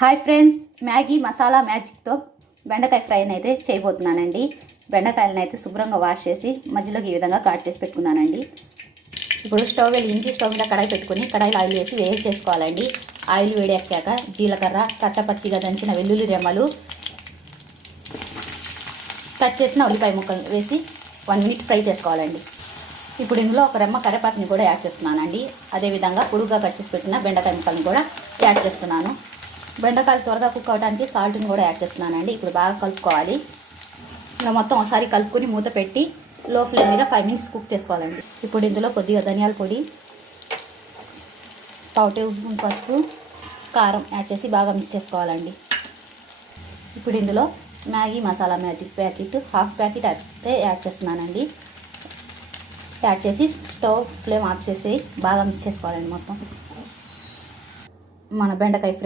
Hi friends, Maggi masala మ్యాజిక్తో బెండకాయ ఫ్రైని అయితే చేయబోతున్నానండి. బెండకాయలను అయితే శుభ్రంగా వాష్ చేసి మధ్యలోకి ఈ విధంగా కట్ చేసి పెట్టుకున్నానండి. ఇప్పుడు స్టవ్ వెలిగించి స్టవ్ మీద కడాయి పెట్టుకుని కడాయిలో ఆయిల్ వేసి వేడి చేసుకోవాలండి. ఆయిల్ వేడెక్కాక జీలకర్ర, కచ్చపచ్చిగా దంచిన వెల్లుల్లి రెమ్మలు, కట్ చేసిన ఉల్లిపాయ ముక్కలు వేసి 1 మినిట్ ఫ్రై చేసుకోవాలండి. ఇప్పుడు ఇందులో ఒక రెమ్మ కరివేపాకుని కూడా యాడ్ చేస్తున్నానండి. అదేవిధంగా పొడుగ్గా కట్ చేసి పెట్టిన బెండకాయ ముక్కల్ని కూడా యాడ్ చేస్తున్నాను. బెండకాయలు త్వరగా కుక్ అవడానికి సాల్ట్ని కూడా యాడ్ చేస్తున్నానండి. ఇప్పుడు బాగా కలుపుకోవాలి. ఇలా మొత్తం ఒకసారి కలుపుకొని మూత పెట్టి లో ఫ్లేమ్ మీద 5 మినిట్స్ కుక్ చేసుకోవాలండి. ఇప్పుడు ఇందులో కొద్దిగా ధనియాల పొడి, 1/2 టేబుల్ స్పూన్ పసుపు, కారం యాడ్ చేసి బాగా మిక్స్ చేసుకోవాలండి. ఇప్పుడు ఇందులో Maggi masala magic packet 1/2 packet అయితే యాడ్ చేస్తున్నానండి. యాడ్ చేసి స్టవ్ ఫ్లేమ్ ఆఫ్ చేసి బాగా మిక్స్ చేసుకోవాలండి. మొత్తం మన బెండకాయ ఫ్రై